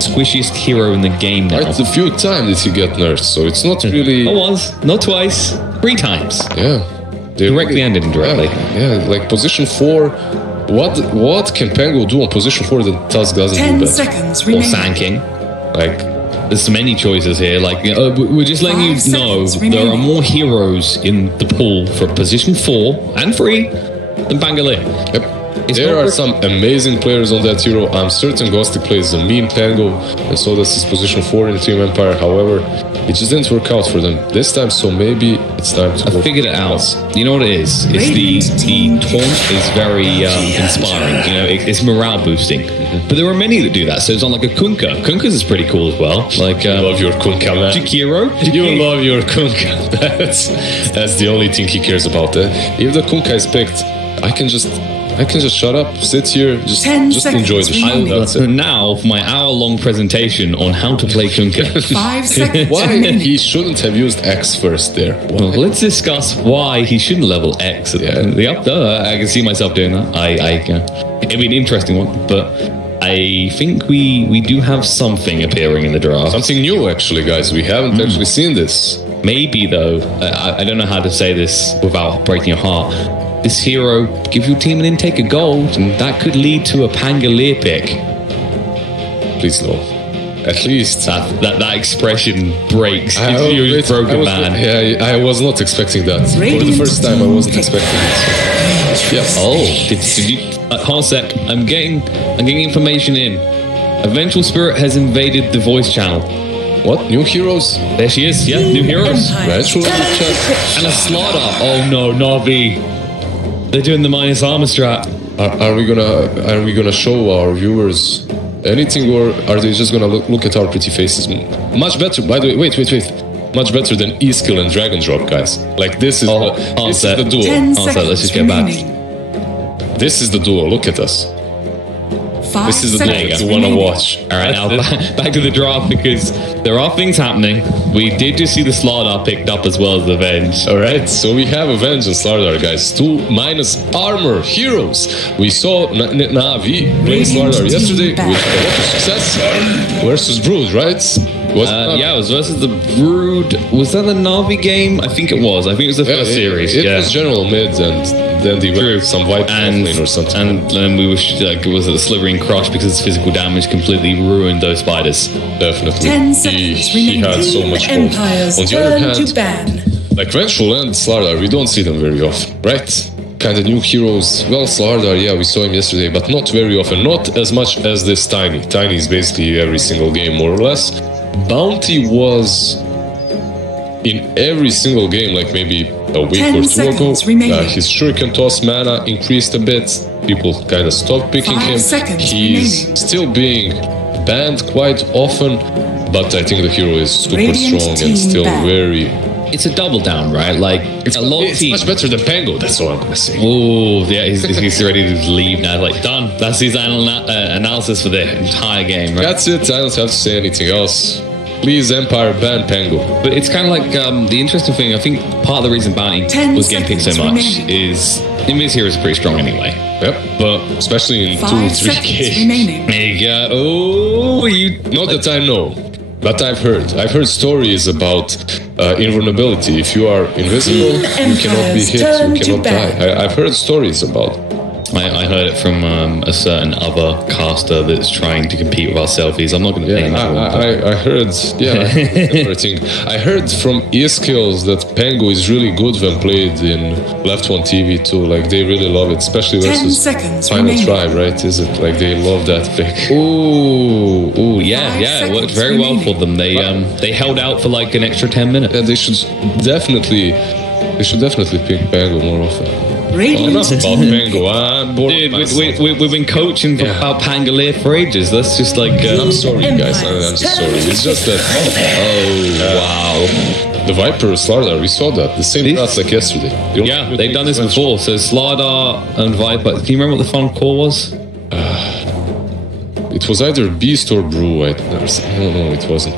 squishiest hero in the game now. Right, a few times did he get nerfed, so it's not really... It was. Not twice. 3 times. Yeah. Directly and indirectly. Yeah, like position 4... What can Pango do on position 4 that Tusk doesn't do 10 better? seconds Or remaining. Sand King. Like... There's so many choices here. Like, we're just letting you 5 know seconds there are remaining. more heroes in the pool for position 4 and 3 than Bangalore. Yep. There are some amazing players on that hero. I'm certain Ghosty plays a mean Pango, and so does his position 4 in Team Empire. However, it just didn't work out for them this time, so maybe it's time to go. I figured it out. You know what it is? It's the taunt is very inspiring. You know, it's morale boosting. But there are many that do that. So it's on like a Kunkka. Kunkka's is pretty cool as well. Like I love your Kunkka, man. Jakiro. You love your Kunkka. That's the only thing he cares about. If the Kunkka is picked, I can just shut up, sit here, just enjoy the show. That's it. Now for my hour-long presentation on how to play Kunkka. 5 seconds Why remaining. he shouldn't have used X first there? Well, let's discuss why he shouldn't level X at the up. I can see myself doing that. It'd be an interesting one, but I think we do have something appearing in the draft. Something new, actually, guys. We haven't actually seen this. Maybe, though, I don't know how to say this without breaking your heart. This hero gives your team an intake of gold, and that could lead to a Pangolier pick. Please no. At least that expression breaks. You're a broken man. Yeah, I was not expecting that. For the first time, I wasn't expecting it. Yeah. Oh, did you? Hold a sec. I'm getting information in. A vengeful spirit has invaded the voice channel. What? New heroes? There she is. Yeah, new heroes. Vengeful chat. And a slaughter. Oh no, NAVI. They're doing the minus armor strat. Are we gonna show our viewers anything, or are they just gonna look at our pretty faces? Much better. By the way, wait. Much better than E-skill and Dragon Drop, guys. Like this is the duo. 10 let's seconds just get back. remaining. This is the duo. Look at us. 5 This is the duo seconds you want to remaining. watch. All right, now back to the draft, because there are things happening. We did just see the Slardar picked up as well as the Venge. All right, so we have Avenge and Slardar, guys. 2 minus armor heroes. We saw Navi playing Slardar yesterday with a lot of success versus Brood, right? Yeah, it was versus the Brood. Was that the Navi game? I think it was. I think it was the first series. It was general mid, and then they went some Viper lane or something. And then we were like, it was a slithering crush because physical damage completely ruined those spiders. Definitely. 10 seconds He had so much gold. Empire's On the other turn hand, to ban. like Vengeful and Slardar, we don't see them very often, right? Kind of new heroes. Well, Slardar, yeah, we saw him yesterday, but not very often. Not as much as this Tiny. Tiny is basically every single game, more or less. Bounty was in every single game, like maybe a week 10 or 2 ago. seconds remaining. His Shuriken Toss mana increased a bit. People kind of stopped picking 5 him. seconds He's remaining. still being banned quite often, but I think the hero is super Radiant strong team and still ban. very... It's a double down, right? Like, It's a lot of teams. much better than Pango, that's all I'm gonna say. Oh, yeah, he's ready to leave now. Like, done. That's his analysis for the entire game, right? That's it, I don't have to say anything else. Please, Empire, ban Pango. But it's kind of like the interesting thing. I think part of the reason Bounty 10 was getting picked so seconds much remaining. is Invis here is pretty strong anyway. Yep, but especially in 2 5 3 seconds games. remaining. There you go. Oh, you. Not that I know, but I've heard stories about invulnerability. If you are invisible, you cannot be hit, Turn you to cannot ban. die. I've heard stories about it. I heard it from a certain other caster that's trying to compete with our selfies. I'm not going to name Yeah, it. I heard, everything. I heard from E-skills that Pango is really good when played in Left 1 TV too. Like, they really love it, especially 10 versus seconds Final remaining. Tribe, right? Is it like they love that pick? Ooh, yeah, 5 it worked seconds very well for remaining. them. They held out for like an extra 10 minutes. Yeah, they should definitely pick Pango more often. Radiant Enough about Pango. I'm bored. Dude, of myself. we've been coaching about Pangolier for ages. Let's just like... I'm sorry, guys. I'm just sorry. It's just that. Oh, wow. The Viper Slardar, we saw that. The same stats like yesterday. Yeah, they've done this before. So Slardar and Viper. Can you remember what the final core was? It was either Beast or Brew. I don't know. It wasn't.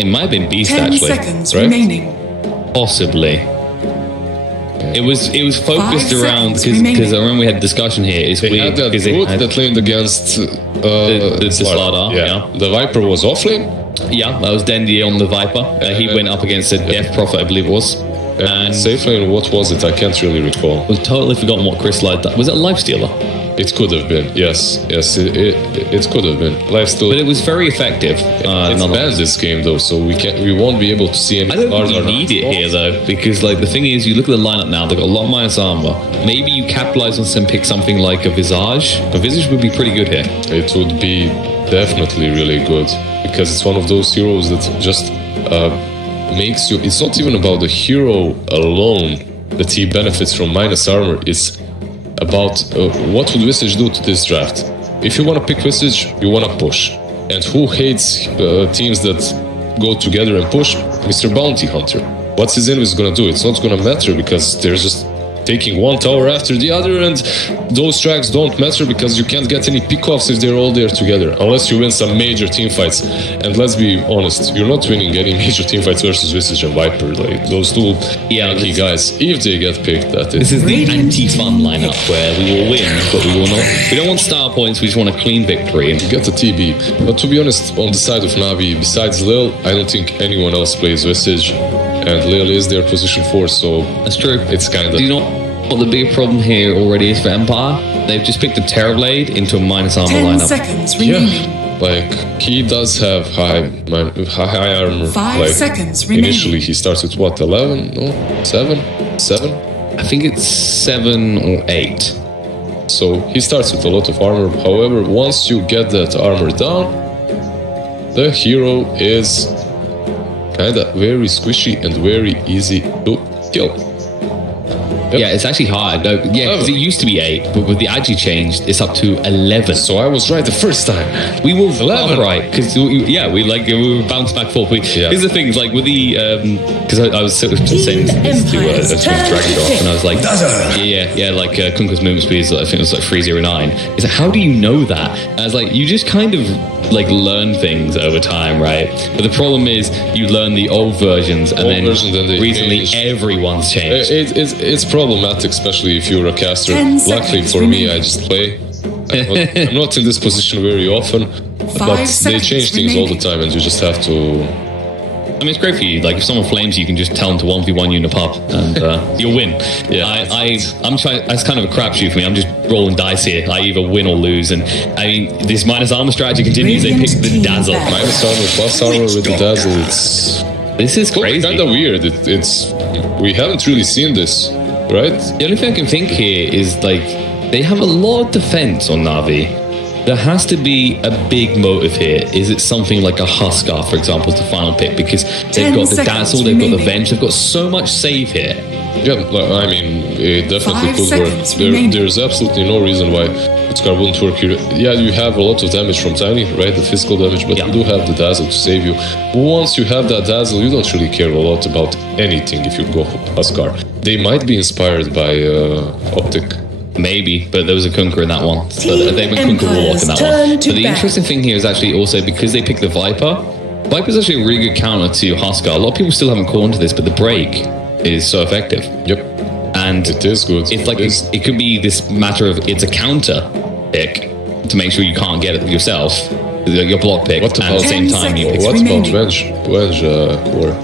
It might have been Beast 10 actually. seconds right? remaining. Possibly. Yeah, It was focused 5 around seconds because remaining. I remember we had a discussion here. It's They weird had that because they brute had that laned against the Slardar, yeah. The Viper was offlane. that was Dendy on the Viper. He went up against a Death Prophet, I believe it was. And safe lane, what was it? I can't really recall. We've totally forgotten what Chris Light. Was it a Lifestealer? It could have been, yes, it could have been. Lifesteal. But it was very effective. It's banned this game though, so we won't be able to see any. I don't think you need it here though, because like the thing is, you look at the lineup now. They've got a lot of minus armor. Maybe you capitalize on some, pick something like a Visage. A Visage would be pretty good here. It would be definitely really good because it's one of those heroes that just makes you. It's not even about the hero alone that he benefits from minus armor. It's about what would Visage do to this draft. If you want to pick Visage, you want to push. And who hates teams that go together and push? Mr. Bounty Hunter. What's his enemy going to do? It's not going to matter because they're just taking one tower after the other, and those tracks don't matter because you can't get any pickoffs if they're all there together, unless you win some major team fights. And let's be honest, you're not winning any major team fights versus Visage and Viper, like those two key guys. If they get picked, that is. This is the anti-fun lineup where we will win, but we will not. We don't want star points. We just want a clean victory. And get the TB. But to be honest, on the side of Navi, besides Lil, I don't think anyone else plays Visage, and Lil is their position 4, so that's true. It's kind of. Do you know what the big problem here already is for Empire? They've just picked a Terrorblade into a minus armor 10 lineup. seconds remaining. Like he does have high armor. 5 like, seconds remaining. Initially, he starts with what, 11? No, 7? I think it's 7 or 8. So he starts with a lot of armor. However, once you get that armor down, the hero is kinda very squishy and very easy to kill. Yep. Yeah, it's actually hard. No, yeah, because it used to be 8, but with the Agi change, it's up to 11. So I was right the first time. We were 11. right because we bounced back forth. Here's the thing: is like with the because I was saying this to Dragon Drop, and I was like, like Kunka's movement speed is, I think it was like 309. It's like, how do you know that? And I was like, you just kind of like learn things over time, right? But the problem is you learn the old versions, and then recently everyone's changed. It's problematic, especially if you're a caster. Luckily for me, I just play. I'm not in this position very often, but they change things all the time, and you just have to. I mean, it's great for you. Like, if someone flames you, you can just tell them to 1v1 you in a pub, and you'll win. I'm trying. It's kind of a crapshoot for me. I'm just rolling dice here. I either win or lose, and I mean, this minus armor strategy continues. They pick the dazzle. Minus armor plus armor with the dazzle. This is crazy. Kind of weird. We haven't really seen this, right? The only thing I can think here is like they have a lot of defense on Navi. There has to be a big motive here. Is it something like a Huskar, for example, as the final pick? Because they've got the dazzle, they've got the venge, they've got so much save here. Yeah, I mean, it definitely could work. There's absolutely no reason why Huskar wouldn't work here. Yeah, you have a lot of damage from Tiny, right? The physical damage, but you do have the dazzle to save you. Once you have that dazzle, you don't really care a lot about anything if you go Huskar. They might be inspired by Optic. Maybe, but there was a Kunkka in that one. So they went Kunkka Warlock in that one. But the interesting thing here is actually also because they picked the Viper. Viper's actually a really good counter to Huskar. A lot of people still haven't caught into this, but the break is so effective. Yep. And it is good. It's like it could be this matter of it's a counter pick to make sure you can't get it yourself. Your block pick, and at the same time you pick. What about Venge Core?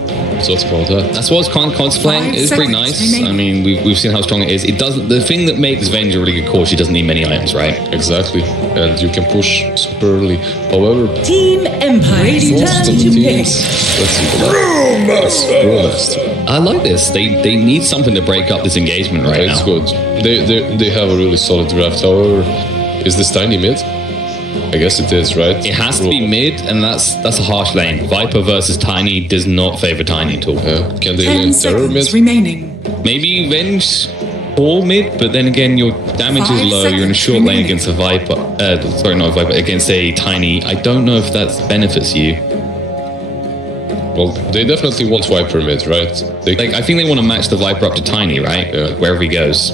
What about that? That's what's contemplating. It's pretty nice. I mean, we've seen how strong it is. It doesn't. The thing that makes Venge a really good core, she doesn't need many items, right? Exactly, and you can push super early. However, Team Empire, most of the teams. Let's see. Brewmaster. I like this. They need something to break up this engagement right now. It's good. They have a really solid draft. However, is this Tiny mid? I guess it is, right? It has to be mid, and that's a harsh lane. Viper versus Tiny does not favor Tiny at all. Yeah. Can they lane Terror mid? Remaining. Maybe Venge all mid, but then again, your damage is low. You're in a short lane against a Viper. Sorry, not a Viper, against a Tiny. I don't know if that benefits you. Well, they definitely want Viper mid, right? I think they want to match the Viper up to Tiny, right? Yeah. Wherever he goes.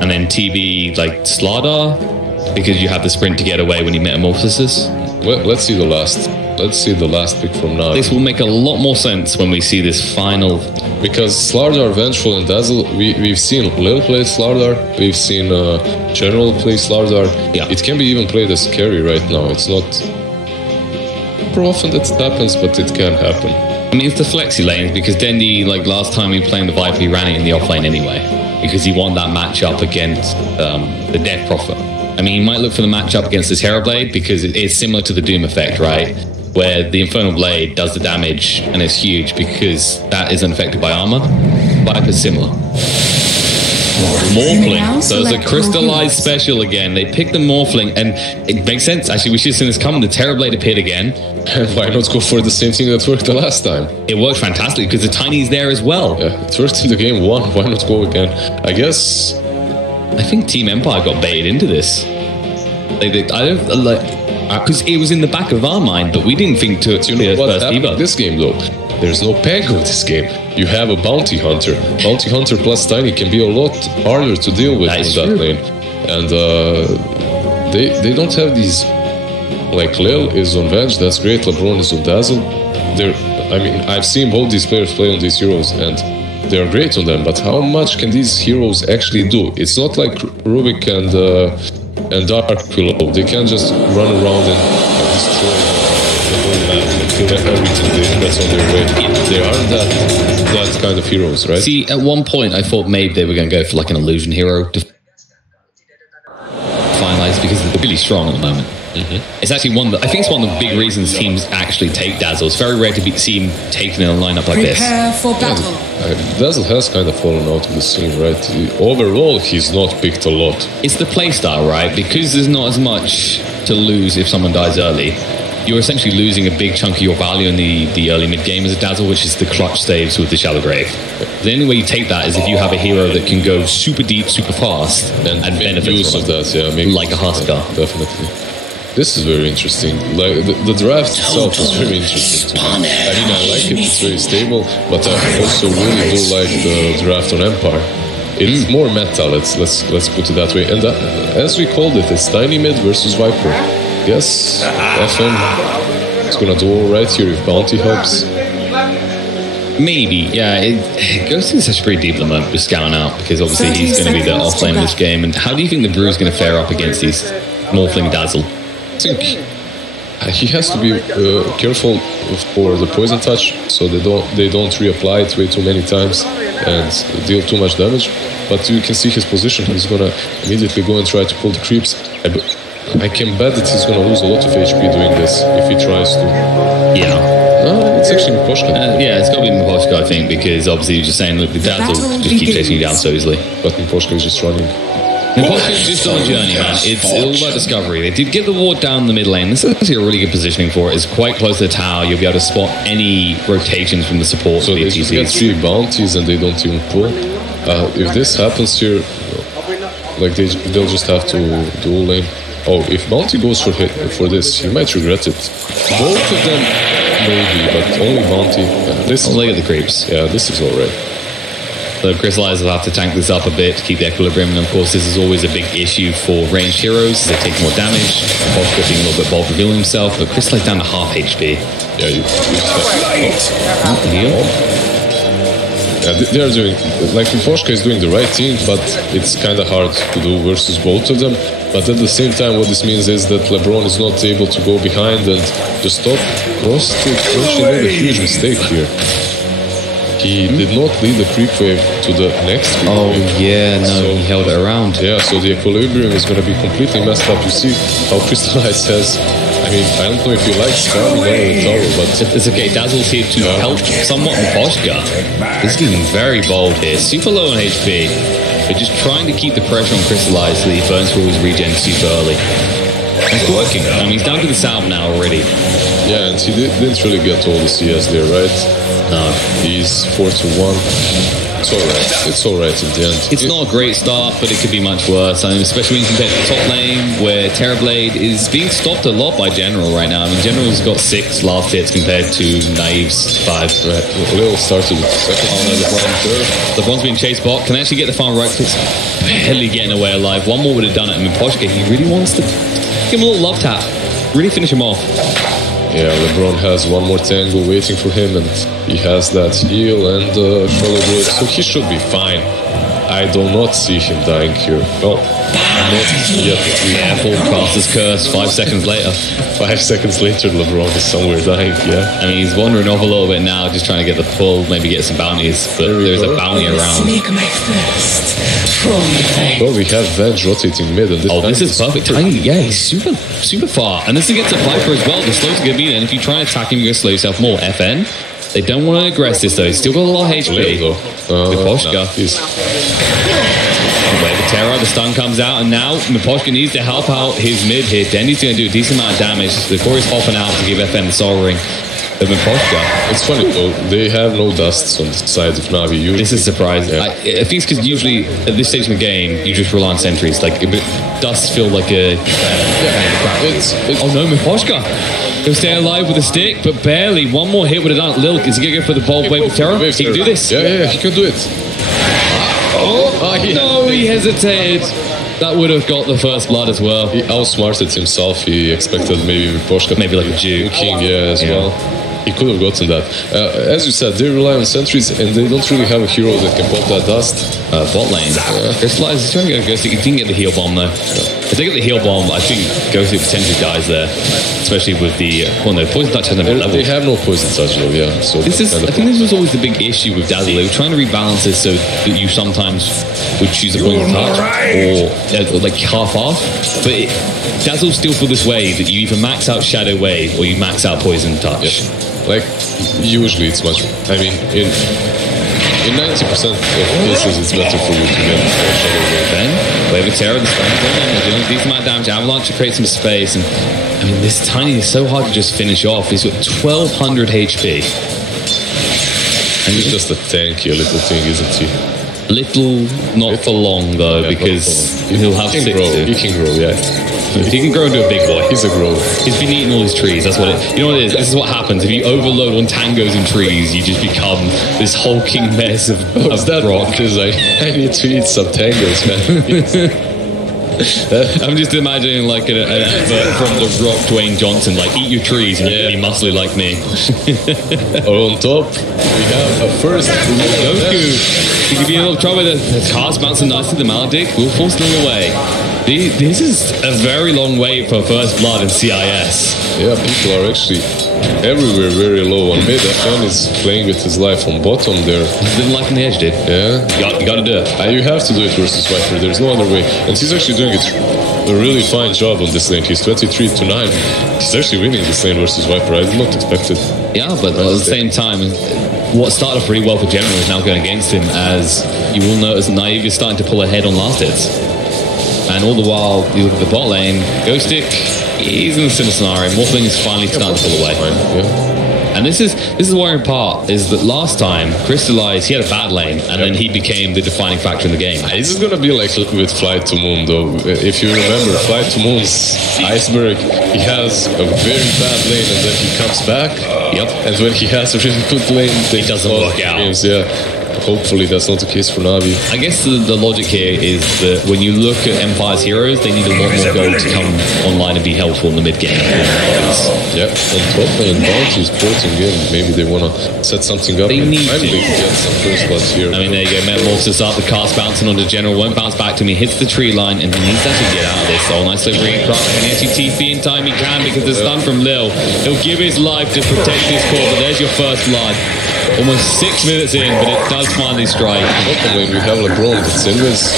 And then TB, like Slardar. because you have the sprint to get away when he metamorphoses. Well, let's see the last. Let's see the last pick from now. This will make a lot more sense when we see this final. Because Slardar, Vengeful, and Dazzle, we've seen Lil play Slardar, we've seen General play Slardar. Yeah. It can be even played as carry right now. It's not super often that it happens, but it can happen. I mean, it's the flexi lanes because Dendi, like last time he playing the Viper, he ran it in the off lane anyway because he won that matchup against the Death Prophet. I mean, he might look for the matchup against the Terror Blade because it's similar to the Doom effect, right? Where the Infernal Blade does the damage and it's huge because that isn't affected by armor. Viper's similar. Morphling. So it's a crystallized special again. They picked the Morphling and it makes sense. Actually, we should have seen this coming. The Terror Blade appeared again. Why not go for the same thing that worked the last time? It worked fantastically because the Tiny's there as well. Yeah, it worked in the game one. Why not go again? I guess. I think Team Empire got baited into this. I don't like. Because it was in the back of our mind, but we didn't think to the What first happened in debuff. this game though? There's no Pango in this game. You have a Bounty Hunter. Bounty Hunter plus Tiny can be a lot harder to deal with That in is that true. lane. And they don't have these. Like Lil is on Venge, that's great. LeBron is on Dazzle. I mean, I've seen both these players play on these heroes, and they're great on them. But how much can these heroes actually do? It's not like Rubik and Dark Pillow. They can't just run around and destroy the whole map and kill everything that's on their way. They aren't that kind of heroes, right? See, at one point, I thought maybe they were going to go for like an illusion hero to finalize because they're really strong at the moment. It's actually I think it's one of the big reasons teams actually take Dazzle. It's very rare to see him taken in a lineup like this. Prepare for battle. Dazzle has kind of fallen out of the scene, right? Overall, he's not picked a lot. It's the playstyle, right? Because there's not as much to lose if someone dies early. You're essentially losing a big chunk of your value in the early mid game as a Dazzle, which is the clutch saves with the Shallow Grave. The only way you take that is if you have a hero that can go super deep, super fast, and benefit use from of it. that, yeah, Like a Huskar. Definitely. This is very interesting. Like the draft itself is very interesting to me. I mean, I like it; it's very stable. But I also really do like the draft on Empire. It's more meta. Let's put it that way. And as we called it, it's Tiny Mid versus Viper. Yes, FM is gonna do all right here if Bounty helps. Maybe, yeah. Ghost is such a pretty deep moment with scouting out because obviously he's going to be the off lane of this game. And how do you think the Brew is going to fare up against these Morphling Dazzle? I think he has to be careful for the poison touch, so they don't reapply it way too many times and deal too much damage. But you can see his position. He's gonna immediately go and try to pull the creeps. I can bet that he's gonna lose a lot of HP doing this if he tries to. Yeah. It's actually Miposhka. Yeah, it's got to be Miposhka, I think, because obviously you're just saying, look, the Dazzle just keep chasing you down so easily. But Miposhka is just running. Miposhka's just on a journey, man. It's all about discovery. They did get the ward down the mid lane. This is actually a really good positioning for it. It's quite close to the tower. You'll be able to spot any rotations from the support. So they just get 3 bounties and they don't even pull. If this happens here, like they'll just have to dual lane. Oh, if Bounty goes for this, he might regret it. Both of them, maybe, but only Bounty. Look at the creeps. Yeah, this is alright. So Crystallize will have to tank this up a bit to keep the equilibrium, and of course this is always a big issue for ranged heroes. They take more damage, Boschka being a little bit bold revealing himself, but Crystallize down to half HP. Yeah, you just have to Heal. Yeah, they are doing, like Miposhka is doing the right thing, but it's kind of hard to do versus both of them. But at the same time, what this means is that LeBron is not able to go behind and just stop. Rosti actually made a huge mistake here. He did not lead the creep wave to the next creep wave. Yeah, no, So- he held it around. Yeah, so the equilibrium is going to be completely messed up. You see how Crystallize has, I mean, I don't know if he likes farming down the tower, but It's okay, Dazzle's here to help somewhat Miposhka. This is getting very bold here. Super low on HP. But just trying to keep the pressure on Crystallize so that he burns through his regen super early. It's working. I mean, he's down to the south now already. Yeah, and he didn't really get all the CS there, right? No. He's 4-1. It's alright. It's alright in the end. It's not a great start, but it could be much worse. I mean, especially when you compare to the top lane, where Terrorblade is being stopped a lot by General right now. I mean, General's got 6 last hits compared to NAVI's 5. Right. Lil started with the second. Oh no, LeBron's being chased bot. Can actually get the farm right clicks. Barely getting away alive. One more would have done it. I mean, Poshka, he really wants to give him a little love tap. Really finish him off. Yeah, LeBron has one more tango waiting for him, and he has that heal and shallow break, so he should be fine. I do not see him dying here. No, not yet. Careful, Caster's Curse, 5 seconds later. 5 seconds later, LeBron is somewhere dying, yeah. I mean, he's wandering off a little bit now, just trying to get the pull, maybe get some bounties, but there's a bounty around. Well, we have Venge rotating mid, and this is perfect timing. Yeah, he's super far. And this gets a Viper as well. The slow's going to be there, and if you try and attack him, you're going to slow yourself more. FN, they don't want to aggress this though. He's still got a lot of HP. Miposhka. Wave of Terror, the stun comes out, and now Miposhka needs to help out his mid here. Dendy's going to do a decent amount of damage. The core is hopping out to give FN the Soul Ring. But Miposhka. It's funny though, they have no dusts on the side of Navi. Usually. This is surprising. Yeah. I think it's because usually at this stage of the game, you just rely on sentries. Like, dusts feel like a... Oh no, Miposhka. He'll stay alive with a stick, but barely. One more hit would have done it. Lil, is he going to go for the bold wave of terror? He can do this. Yeah, he can do it. No, he hesitated. That would have got the first blood as well. He outsmarted himself. He expected maybe Miposhka. Maybe like a Jew. King, as well. He could have gotten that. As you said, they rely on sentries, and they don't really have a hero that can pop that dust. Bot lane. He's trying to go Ghostic. He didn't get the heal bomb though. If they get the heal bomb, I think Ghostic potentially dies there. Especially with the poison touch hasn't been leveled. They have no poison touch though, yeah. So I think this was always the big issue with Dazzle. They were trying to rebalance this so that you sometimes would choose a poison touch or like half-half. But Dazzle still feel this way that you either max out Shadow Wave or you max out poison touch. Yeah. Like, usually it's much... I mean, in 90% of cases, it's better for you to get Shadow Wave. Then, Wave of Terror, the Stun's doing a decent amount of damage. Avalanche to create some space. And, I mean, this Tiny is so hard to just finish off. He's got 1200 HP. And he's just a tanky little thing, isn't he? Little, not for long, though, because he'll have 6 He can grow, yeah. He can grow into a big boy. He's a grower. He's been eating all his trees. That's what it. You know what it is. This is what happens if you overload on tangos and trees. You just become this hulking mess of rock. Because I need to eat some tangos, man. I'm just imagining like an advert from The Rock, Dwayne Johnson, like eat your trees and you'll be muscly like me. On top, we have a first Goku. He could be in a little trouble. The car's bouncing nicely. The Maledict will force them away. This is a very long wait for first blood in CIS. Yeah, people are actually everywhere very low on mid. FN is playing with his life on bottom there. He didn't like on the edge, dude. Yeah. You gotta do it. You have to do it versus Viper. There's no other way. And he's actually doing a really fine job on this lane. He's 23-9. He's actually winning this lane versus Viper. I did not expect it. Yeah, but at the same time, what started off pretty well for General is now going against him, as you will notice Naive is starting to pull ahead on last hits. And all the while, you look at the bot lane, Ghostic, he's in a similar scenario. Morphling is finally starting to pull away. And this is the worrying part, is that last time, Crystallized, he had a bad lane, and then he became the defining factor in the game. This is going to be like with Flight to Moon, though. If you remember, Flight to Moon's Iceberg, he has a very bad lane, and then he comes back. And when he has a really good lane, it doesn't work out. Games, hopefully that's not the case for Navi. I guess the logic here is that when you look at Empire's heroes, they need a lot more gold to come online and be helpful in the mid game. On top and bounties porting in, maybe they want to set something up. They need to get some first bloods here. I mean, there you go. Metamorphosis up, the cast bouncing onto General, won't bounce back to me, hits the tree line, and he needs to actually get out of this. So nice delivery across. Can he actually TP in time? He can, because the stun from Lil. He'll give his life to protect his core, but there's your first blood. Almost 6 minutes in, but it does finally strike. When we have LeBron, it's Silvers.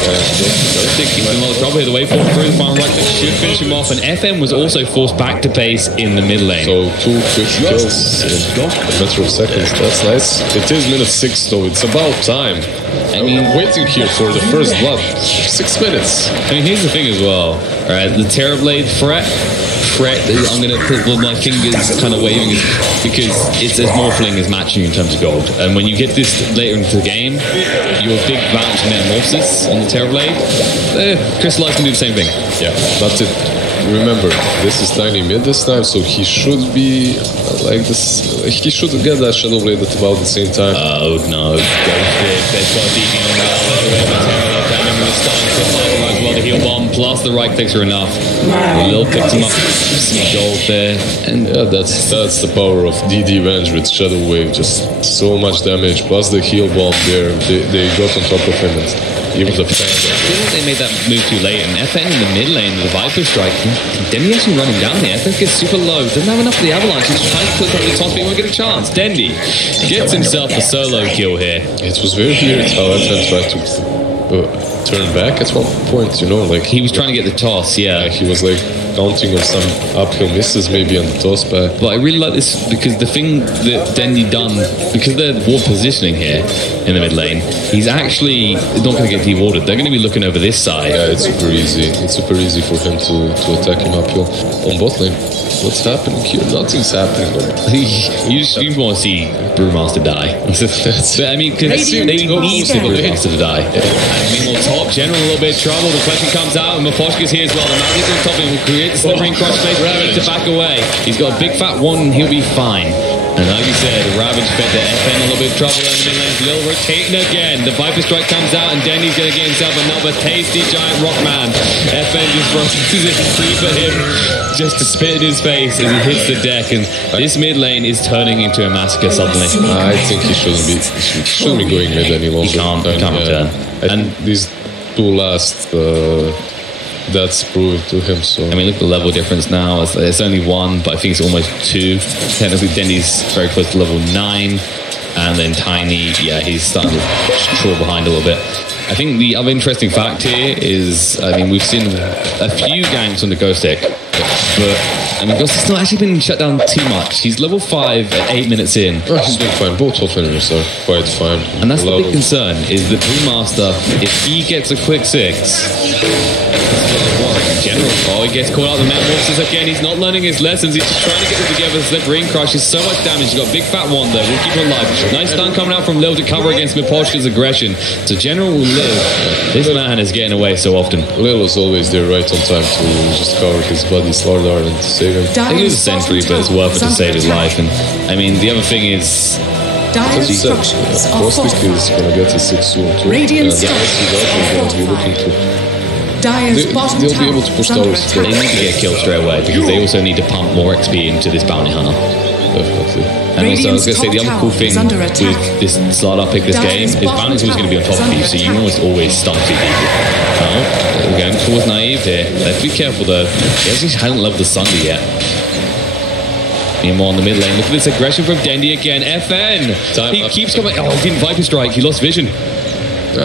He's in a lot of trouble here. The wave forward through the final right should finish him off. And FM was also forced back to base in the mid lane. So 2 quick kills in a matter of seconds. That's nice. It is minute 6, so it's about time. I mean, waiting here for the first blood. 6 minutes. I mean, here's the thing as well. All right, the Terrorblade threat threat that I'm going to put with my fingers kind of waving is because it's as Morphling is matching in terms of gold. And when you get this later into the game, your big bounce metamorphosis on the Terrorblade, Crystallize can do the same thing. Yeah, but remember, this is Tiny mid this time, so he should be like this. He should get that Shadow Blade at about the same time. Oh no, they've got DP on that. The heal bomb plus the right clicks are enough. Lil picked him up some gold there, and yeah, that's the power of DD Venge with Shadow Wave. Just so much damage plus the heal bomb there. They got on top of him. And even the fan. They made that move too late, and FN in the mid lane with the Viper Strike. Dendy actually running down here. FN gets super low. Doesn't have enough for the Avalanche. He's trying to click up the top, but he won't get a chance. Dendy gets himself a solo kill here. It was very weird how FN tried to turn back at one point, you know, like he was trying to get the toss. Yeah, he was like counting on some uphill misses maybe on the toss back. But I really like this because the thing that Dendy done, because they're ward positioning here in the mid lane, he's actually not going to get dewarded. They're going to be looking over this side. Yeah, it's super easy. It's super easy for him to attack him uphill on bot lane. What's happening here? Nothing's happening. You want to see Brewmaster die. But I mean, because they need Brewmaster to die. Meanwhile, top general a little bit of trouble. The question comes out, and Maposhka's here as well. The Magic's on top of him will create the slippery cross space to back away. He's got a big fat one, and he'll be fine. And like you said, Ravage fed the FN a little bit of trouble in the mid lane. Lil rotating again. The Viper Strike comes out, and Denny's going to get himself another tasty giant Rockman. FN just rotates it free for him just to spit in his face as he hits the deck. And this mid lane is turning into a massacre suddenly. I think he shouldn't be going mid any longer. He can't return. And these two last that's proved to him. So I mean, look at the level difference now. It's only one, but I think it's almost two. Technically, Dendy's very close to level 9, and then Tiny, yeah, he's starting to crawl behind a little bit. I think the other interesting fact here is, I mean, we've seen a few ganks on the Ghost deck, but I mean, Ghost has not actually been shut down too much. He's level 5 at 8 minutes in. Oh, he's been fine. Both offenders are quite fine. And that's the big concern, is the Brewmaster, if he gets a quick 6, general. Oh, he gets caught out the metamorphosis again. He's not learning his lessons. He's just trying to get them together. Slippery and crushes so much damage. He's got a big fat one though. We'll keep him alive. Nice stun coming out from Lil to cover against Miposhka's aggression. So general will live. This man is getting away so often. Lil is always there right on time to just cover his buddy Slardar and save him. He loses a sentry, but it's worth it to save his life. And I mean, the other thing is, as you said, Caustic is going to get a 6 soon too. And the rest is going to be looking to. They'll be able to push towers. They need to get killed straight away because they also need to pump more XP into this bounty hunter. Definitely. And also, I was going to say, the other cool thing with this Slardar pick this game is bounty's always going to be on top of you, so you can almost always stun 2 people. Oh, we're going towards Naive here. Let's be careful though. He actually hasn't leveled the Sunder yet. Meanwhile, on the mid lane, look at this aggression from Dendy again. FN! He keeps coming. Oh, he didn't Viper Strike. He lost vision. He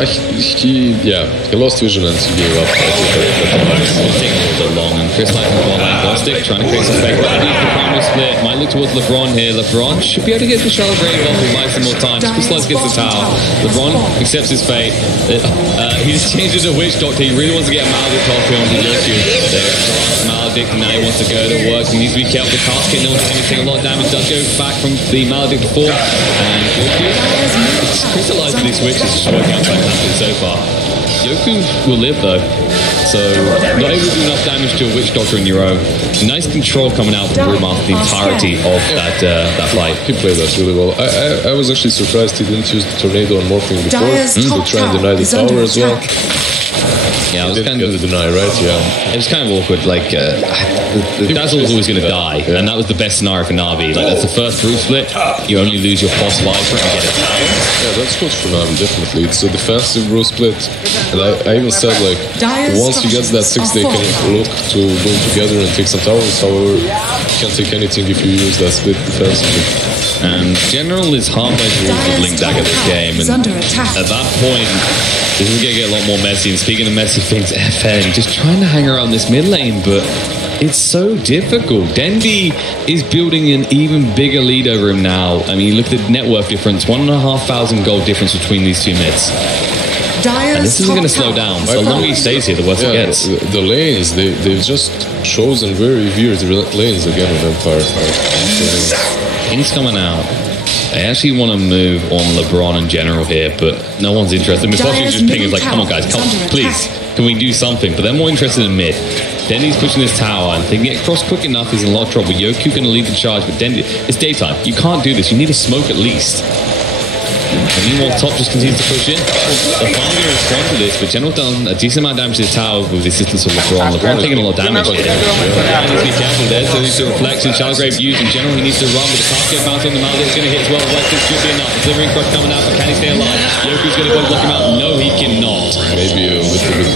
lost vision and he gave up. It's taking a little bit long, and Chris like the ball line Gnostic trying to create some fake. The primary split might look towards LeBron here. LeBron should be able to get the Charlotte Brave off and buy some more time. Chris gets the tower. LeBron accepts his fate. He's changed it to Witch Doctor. He really wants to get Maledict off him to Yoku. There's Maledict, now he wants to go to work. He needs to be careful. The casket, no one's taking a lot of damage. Does go back from the Maledict before, and Yoku crystallizing these witches, just working out fantastic so far. Yoku will live though, so not able to do enough damage to a Witch Doctor in your own. Nice control coming out from Brewmaster the entirety of that fight. He played that really well. I was actually surprised he didn't use the Tornado on Morphling before to try and deny the tower as well. Yeah, it was kind of deny, right? Yeah, it was kind of awkward. Like Dazzle was always going to die, and that was the best scenario for Navi. Like that's the first Brew split. You only lose your boss Viper and get a tower. Yeah, that's good for Navi. Definitely, it's a defensive Brew split. And I even said like once he gets that 6, they can look to go together and take some towers. However, you can't take anything if you use that split defensively. And General is halfway towards the Blink Dagger this game, and at that point, this is going to get a lot more messy. And speaking of messy things, FN just trying to hang around this mid lane, but it's so difficult. Dendy is building an even bigger lead over him now. I mean, look at the net worth difference, 1,500 gold difference between these two mids. And this isn't going to slow down. So the longer he stays here, the worse it gets. The lanes, they've just chosen very weird lanes again on Empire. King's coming out. I actually want to move on LeBron in general here, but no one's interested. Miposhka's just pinging, like, come on guys, come on, please. Can we do something? But they're more interested in mid. Dendi's pushing this tower, and if they can get across quick enough, he's in a lot of trouble. Yoku going to lead the charge, but Dendi, it's daytime. You can't do this. You need a smoke at least. And meanwhile, top just continues to push in. They're finally going to respond to this, but General done a decent amount of damage to his tower with the assistance of LeBron. LeBron taking a lot of damage here. Yeah, he needs to be careful there. So he's a reflection. Shalgrave used in general. He needs to run, but the cast get bouncing on the mountain. It's going to hit as well. Right, this should be enough. Delivering crush coming out, but can he stay alive? Yoku's going to go block him out. No, he cannot. Maybe a little bit.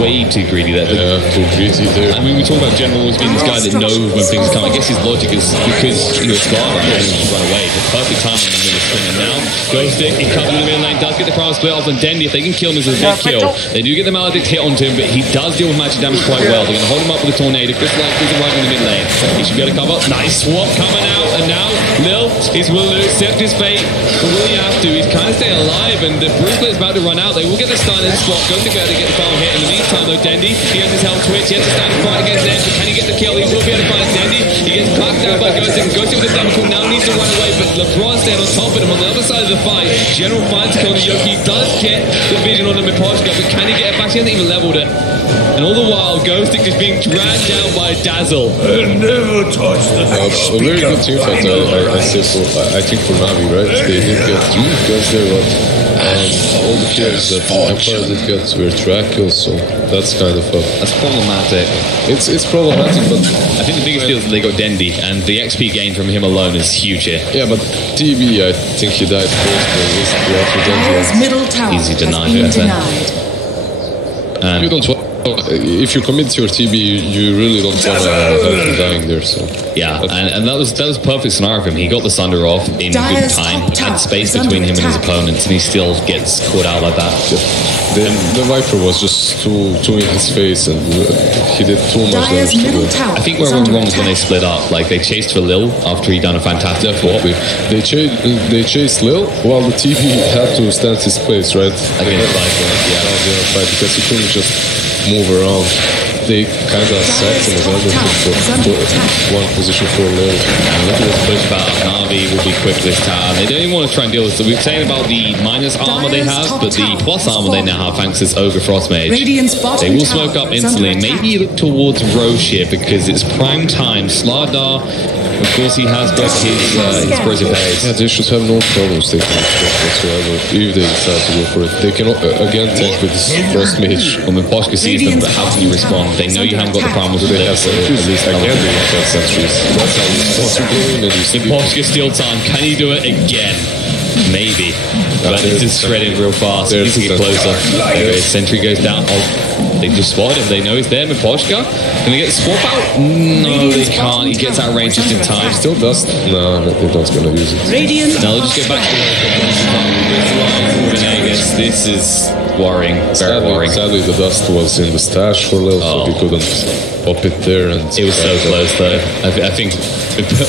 Way too greedy there. Yeah, too greedy there. I mean, we talk about General always being this guy that knows when things come. I guess his logic is because he was Scar and he just run away. The perfect time in the middle of spring. And now, Ghostic, he comes in the middle lane, does get the crown split off on Dendi. If they can kill him, it's a big kill. They do get the Maledict hit onto him, but he does deal with magic damage quite well. They're going to hold him up with a tornado. Chris Light is right in the mid lane. He should be able to cover. Nice swap coming out. And now, Lil is willing to accept his fate. But will he have to? He's kind of staying alive, and the Brooklyn is about to run out. They will get the stun in the spot. Ghostic better to get the final hit. In the meantime, though, Dendi, he has his health switch. He has to stand in front against them. But can he get the kill? He will be able to find Dendi. He gets clapped down by Ghostic. Ghostic with the double kill now needs to run away. But LeBron staying on top of him on the other side of the fight. General finds kill on the Yoki. He does get the vision on the Miposhka, but can he get it back? He hasn't even leveled it. And all the while, Ghostic is being dragged down by Dazzle. Never touch the A very good team fight, I think for Navi, right? They did get 3 guys there, but all the kills that Empire did get were track kills, so that's kind of That's problematic. It's problematic, but I think the biggest deal is that they got Dendi, and the XP gain from him alone is huge here. yeah, but TB, I think he died first, but recently after Dire's Dendi. middle tower Easy has denied, been I think. denied. You don't want, if you commit to your TB, you really don't want to have him dying there, so. Yeah, and that was perfect scenario for him. He got the Sunder off in good Dire's time, top had space tower is between him under and his attack. opponents, and he still gets caught out like that. The Viper was just too in his face, and he did too much Dire's damage to middle the... tower I think is where we went under wrong was when they attack. split up. Like, they chased for Lil after he done a fantastic swap. They chased Lil while the TB had to stand his place, right? Against Viper, yeah. Because he couldn't just move around. They kind of sacked him as for one position for Lil. And look at this push back. Navi will be quick this time. They don't even want to try and deal with this. So we've saying about the minus armor they have, but the plus armor they now have thanks to this Ogre Frost Mage. Radiant's bottom They will tower smoke up is instantly. under attack. Maybe look towards Roche here because it's prime time. Slardar, of course, he has got his Brazen Berries. Yeah, they should have no problems taking this whatsoever if they decide to go for it. They can again tank with this Frost Mage. Well, Miposhka sees them, but how can you respond? They know you haven't got the primals with They it. have sentries. At least again, they have sentries. That's how you want to game, and you still... Miposhka steal time. Can he do it again? Maybe. But this is shredding real fast. He needs to get closer. Okay, Sentry goes down. Oh, they just spotted him. They know he's there. Miposhka. Can they get the swap out? No, they can't. He gets out of range just in time. Still dust? No, they're not going to use it. Radiant Now they'll just get back to Venegas. This is worrying. Very worrying. Sadly, the dust was in the stash for Lil, so he couldn't pop it there. And It was so close, though. I think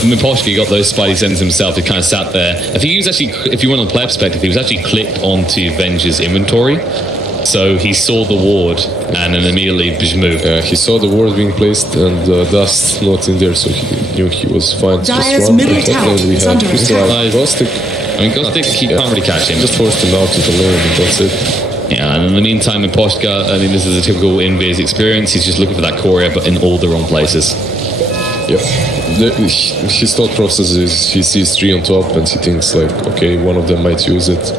Miposhka got those spidey senses himself. He kind of sat there. I think he was actually, if you went on the player perspective, he was actually clicked onto Venge's inventory. So he saw the ward and then immediately just moved. Yeah, he saw the ward being placed and dust not in there, so he knew he was fine. Dire's Just one. middle And top tower lane we is had under Crystal attack. Frostic. I mean, Ghostic, he can't really catch him. Just forced him out to the lane, and that's it. Yeah, and in the meantime, Miposhka, I mean, this is a typical Invis experience. He's just looking for that Courier, but in all the wrong places. Yeah. His thought process is he sees 3 on top and he thinks like, okay, one of them might use it.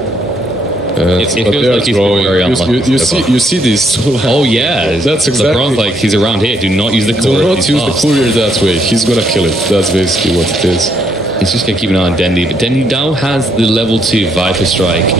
And, It but feels they're like he's throwing. very unlucky. You see these. Oh, yeah. That's exactly. LeBron's like, he's around here. Do not use the Do Courier. not He's use the fast. courier that way. He's gonna kill it. That's basically what it is. He's just going to keep an eye on Dendi. But Dendi now has the level 2 Viper Strike.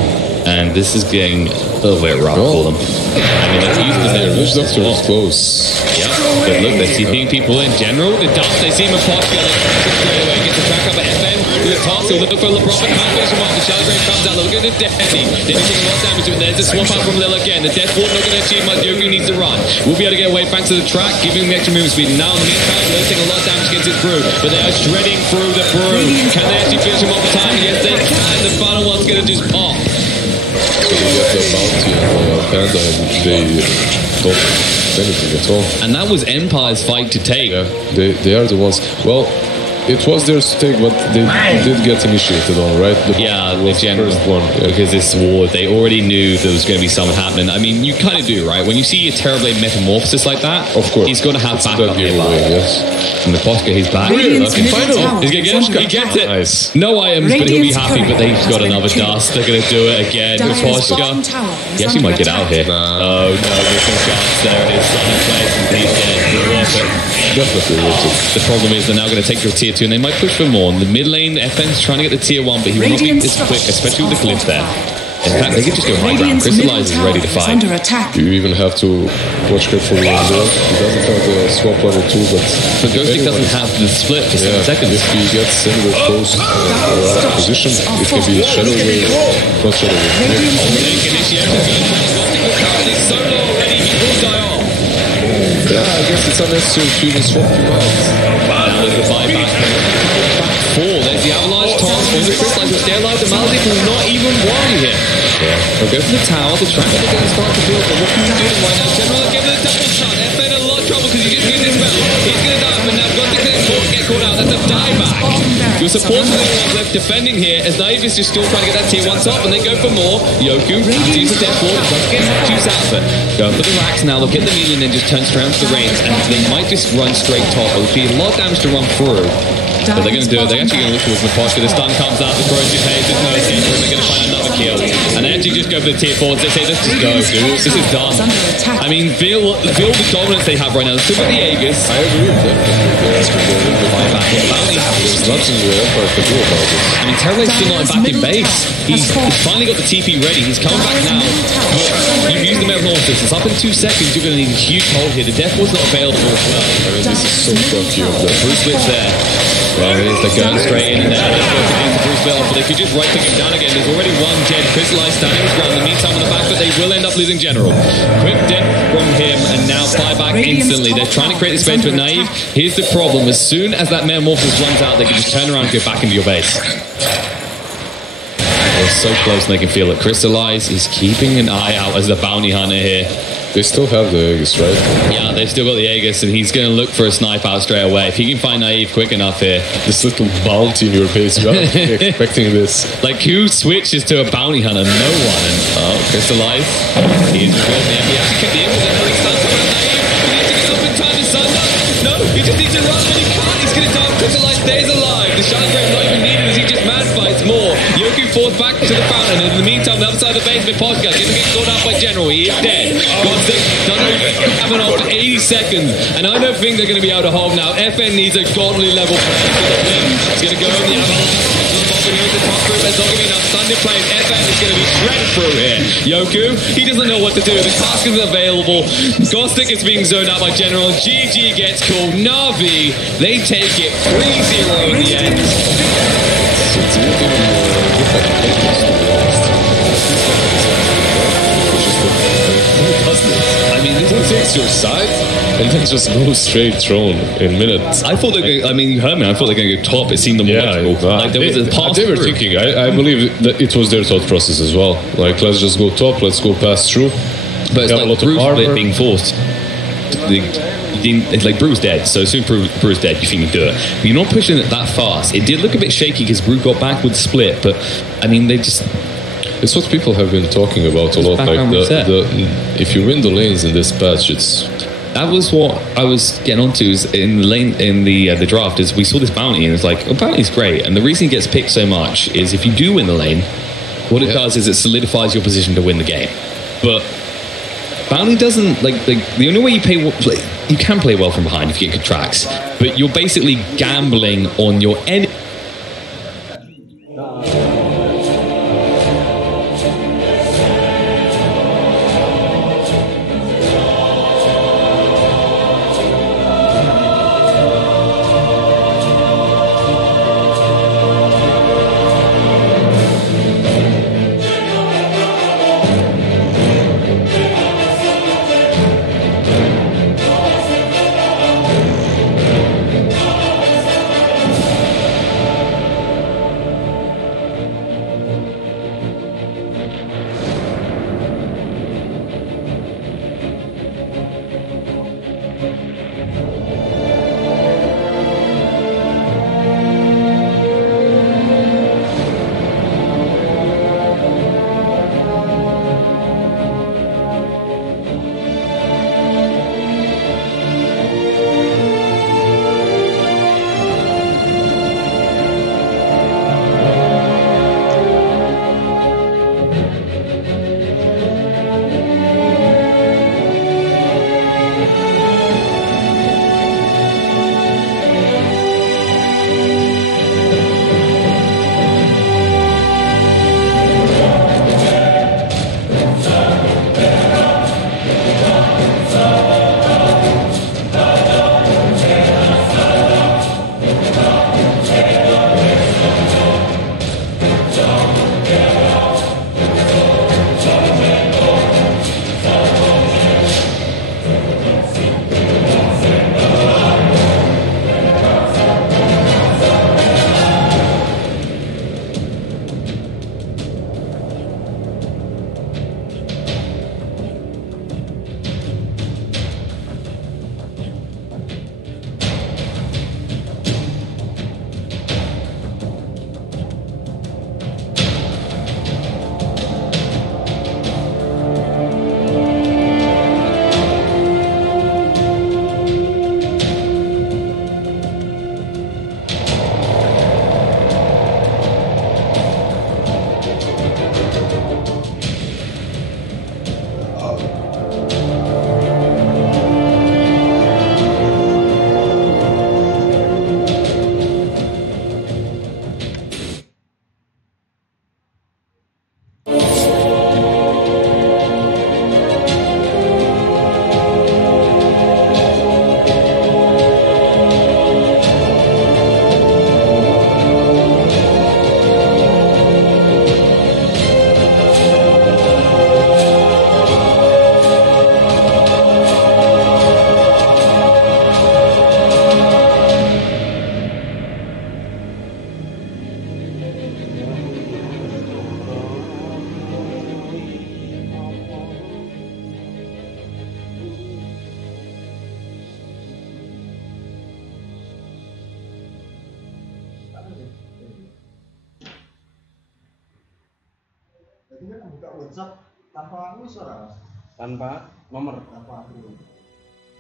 And this is getting a little bit rough for them. I mean, they've used the Witch Doctor is close. Yeah, but look, they're seeing people in general. The dust, they see Miposhka straight away. Gets the track up at FM. With a toss, he'll look for LeBron. But can't finish him off. The Shadowgrave comes out. Look at the Dendi. Dendi taking a lot of damage to it. There's a swap out from Lil again. The Death Ward not going to achieve much. Yoku needs to run. We'll be able to get away thanks to the track, giving him the extra movement speed. Now, in the meantime, Lil's taking a lot of damage against his brew. But they are shredding through the brew. Can they actually finish him off the time? Yes, they can. The final one's going to just pop. So they get the bounty and Panda, and they don't do anything at all. And that was Empire's fight to take. Yeah, they are the ones. Well, it was theirs to take, but they did get initiated on, right? Yeah, the was the general first one. Yeah. Because this war, they already knew there was going to be something happening. I mean, you kind of do, right? When you see a Terrorblade metamorphosis like that, Of course. he's going to have That backup giveaway, nearby. yes. And the Posca, he's back. Radiant's Okay, middle finally. tower He's going to get is it. He under gets it. Nice. No items, but he'll be Radiant's happy. But turret they've got has another been killed. dust. They're going to do it again. The Dire's Posca. bottom tower is He actually under might get out attack. here. Oh no, there's some shots. There it is. Sun in place. And he's dead. Worth it. Definitely worth it. The problem is they're now going to take your tier 2 and they might push for more. In the mid lane, FN's trying to get the tier 1, but he will not be Radiant's as quick, structures especially with the are glyph there. fortified. In fact, they could just go high ground. Radiant's middle Crystallize is tower ready to is fight. under attack. You even have to watch carefully on there. He doesn't have the swap level 2, but But Ghostic doesn't have the split for 7 seconds. If he gets anywhere close or out of position, it can be Shadow Wave, not Shadow Wave. He's so low already, he will die off. Yeah, I guess it's unnecessary to even swap him out. Now there's the buyback. Back 4, there's the avalanche toss on the crystallize, will stay alive. The Maldic will not even worry here. They'll go for the tower, the track is going to start to build, but what can you do right now? General, give it a double shot. FN in a lot of trouble because he just used his spell. He's going to die, but now got to get caught out. That's a dieback. Your supports are the ones left defending here as NAVI is just still trying to get that tier 1 top, and they go for more. Yoku uses their forward, doesn't get juice out of it. Going for the racks now, they'll get the melee and then just turns around to the reins, and they might just run straight top. It would be a lot of damage to run through. But they're going to do it. They're actually going to look towards the Posca. The stun comes out, the Crozier pays, there's no escape, and they're going to find another kill. And they actually just go for the tier 4s. They say, let's just go. This is done. I mean, feel the dominance they have right now. They've still got the Aegis. I agree with that. There's nothing the Empire can do about it. I mean, Terrorlade's still not back in base. He's finally got the TP ready. He's coming back now. You've used the Metamorphosis. It's up in 2 seconds. You're going to need a huge hold here. The Death Ward's not available as well. I mean, this is so cocky of them. Bruce Blitz there. There it is. They're going straight in, and they're going to against Bruce Blitz. But they could just right click him down again. There's already one Jed crystallized standing his ground. In the meantime, on the back, but they will end up losing General. Quick death from him, and now buyback instantly. They're trying to create the space with Naive. Here's the problem. As soon as that Metamorphosis runs out, they can just turn around and go back into your base. They're so close and they can feel it. Crystallize is keeping an eye out as the bounty hunter here. They still have the Aegis, right? Yeah, they've still got the Aegis and he's going to look for a snipe out straight away. If he can find Naive quick enough here. This little bounty in your base, you have to be expecting this. Like, who switches to a bounty hunter? No one. Oh, Crystallize. He is revealed the MVP. Actually kept the Aegis and he's starting to run Naive. He needs to get up in time to Sunder. No, he just needs to run, but he can't. He's going to die. Crystallize stays alive. The Shadow Grave not even needed as he just mad fights more. Yoku falls back to the fountain, and in the meantime, the other side of the base with Posca is going to get caught out by General. He is dead. Coming off 80 seconds, and I don't think they're going to be able to hold now. FN needs a godly level play for the win. It's going to go over the avalanche. Here's the top group. There's not going to be enough Sunday plays. FN is going to be shredded through here. Yoku, he doesn't know what to do. The task is available. Ghostic is being zoned out by General. GG gets called. NAVI, they take it 3-0 in the end. It's even I mean, this Who takes your side and then just goes straight throne in minutes? I thought they were, I mean, you heard me. I thought they were going to go top. It seemed the logical. Like, there was a pass they were through. thinking, I believe that it was their thought process as well. Like, let's just go top, let's go pass through. But it's Have a like lot of Bruce armor. Split being forced. It's like Bruce dead, so as soon as Bruce dead, you think you do it. But you're not pushing it that fast. It did look a bit shaky because Bruce got back with Split, but I mean, they just. It's what people have been talking about a lot. Like background reset. if you win the lanes in this patch, it's That was what I was getting onto is in the lane in the draft is we saw this bounty and it's like, oh, bounty's great, and the reason it gets picked so much is if you do win the lane, what it does is it solidifies your position to win the game. But bounty doesn't like the only way you you can play well from behind if you get good tracks, but you're basically gambling on your enemy. Ini kan buka WhatsApp tanpa aku suara, Mas. Tanpa nomor. Tanpa aku.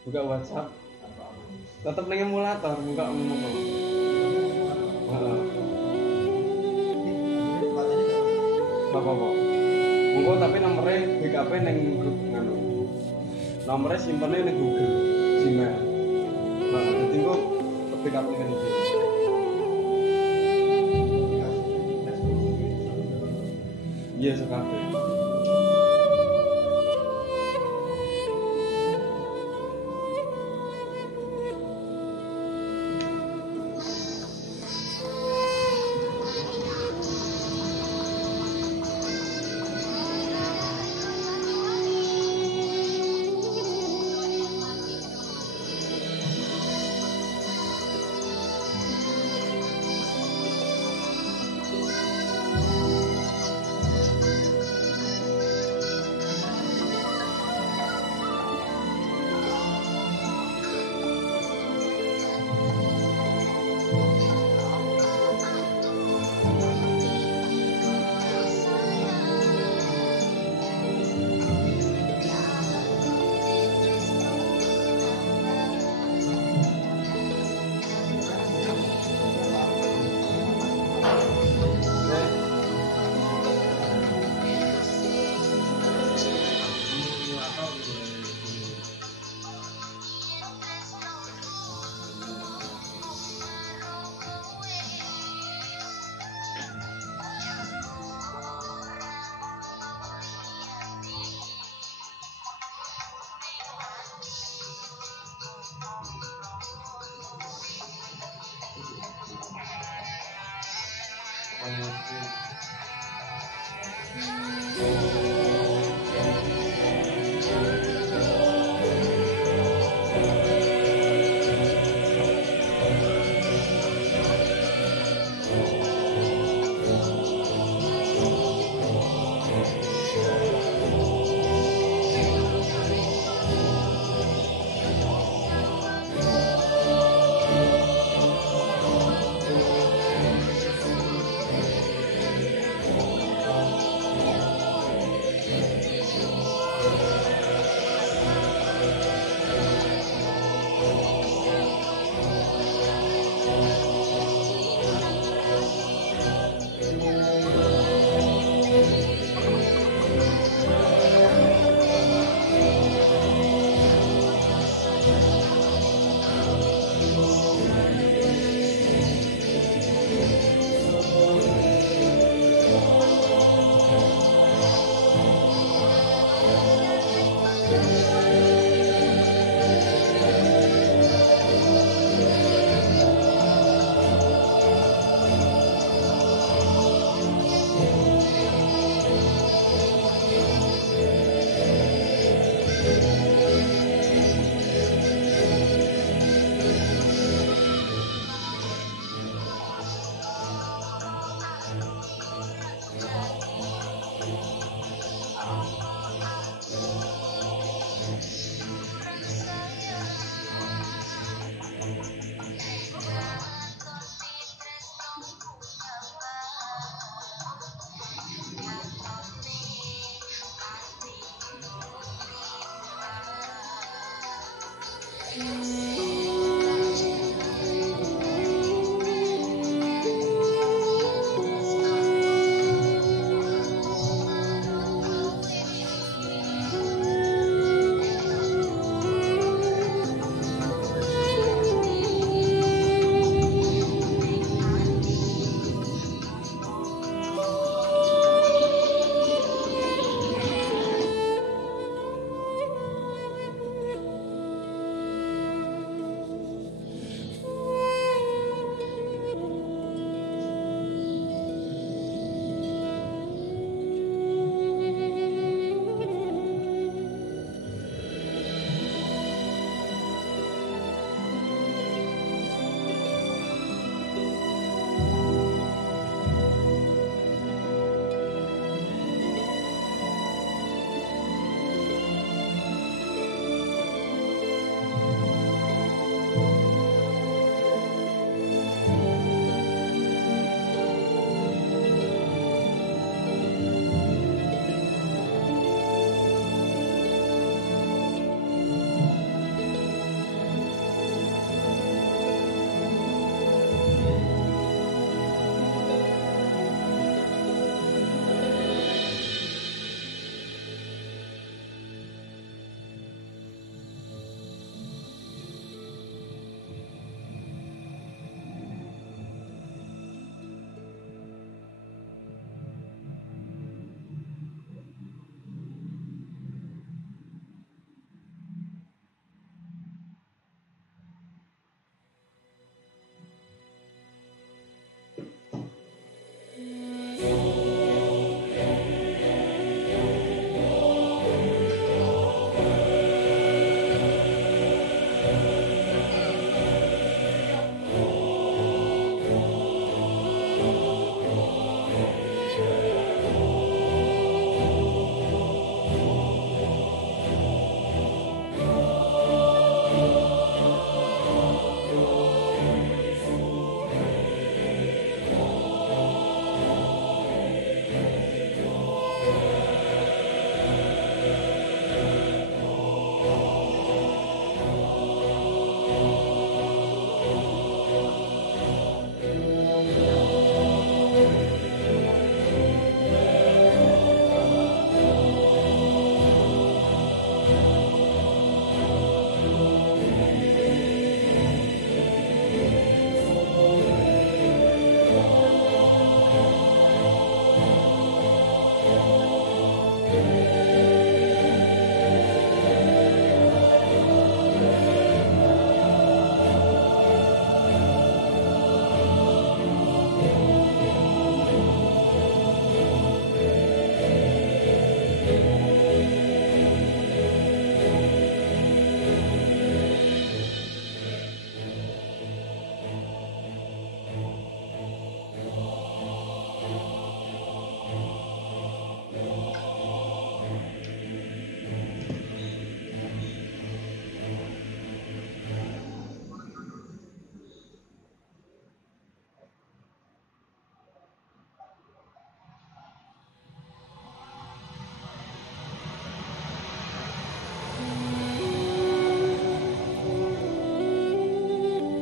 Buka WhatsApp. Tanpa aku. Tetep ning emulator buka ngomong. Heeh. Ini katanya enggak. Apa-apa. Monggo tapi nomornya BKP ning grup nganu. Nomornya simpennya ning Google Gmail. Nah, jadi kok BKP ning iki. Iya sekali.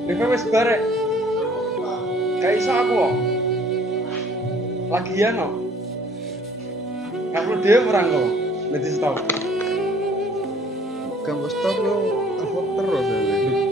Live wis barek. Gak iso aku kok. Lagian kok. Aku dhewe perang kok. Nanti stop. Kamu stop lo upload terus ya.